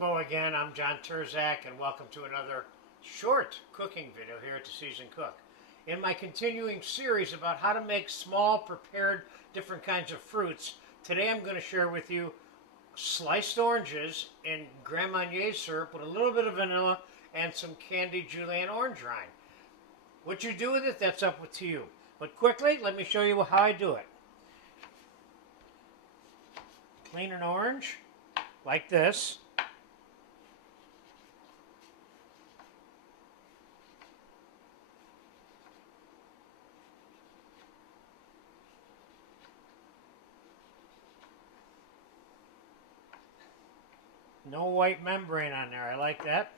Hello again, I'm John Terzak and welcome to another short cooking video here at The Seasoned Cook. In my continuing series about how to make small prepared different kinds of fruits, today I'm going to share with you sliced oranges in Gran Marnier syrup with a little bit of vanilla and some candied julienne orange rind. What you do with it, that's up to you. But quickly, let me show you how I do it. Clean an orange like this. No white membrane on there. I like that.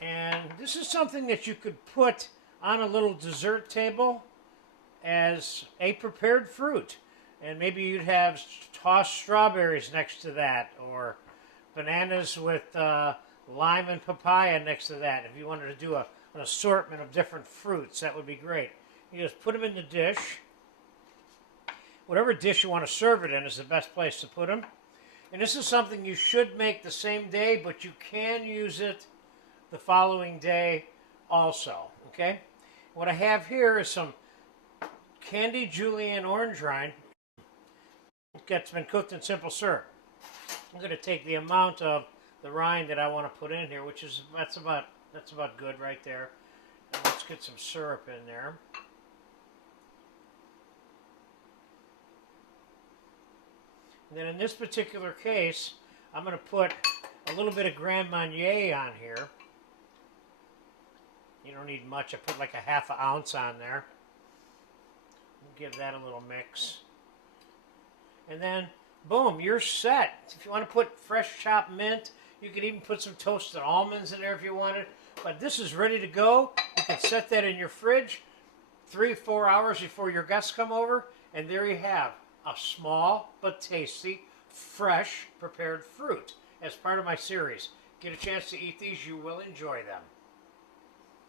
And this is something that you could put on a little dessert table as a prepared fruit. And maybe you'd have tossed strawberries next to that, or bananas with lime and papaya next to that. If you wanted to do an assortment of different fruits, that would be great. You just put them in the dish. Whatever dish you want to serve it in is the best place to put them. And this is something you should make the same day, but you can use it the following day also, okay? What I have here is some candied julienne orange rind that's been cooked in simple syrup. I'm going to take the amount of the rind that I want to put in here, which is, that's about good right there. And let's get some syrup in there. And then in this particular case, I'm going to put a little bit of Gran Marnier on here. You don't need much. I put like a half an ounce on there. Give that a little mix. And then, boom, you're set. If you want to put fresh chopped mint, you could even put some toasted almonds in there if you wanted. But this is ready to go. You can set that in your fridge 3-4 hours before your guests come over. And there you have a small but tasty, fresh prepared fruit as part of my series. Get a chance to eat these, you will enjoy them.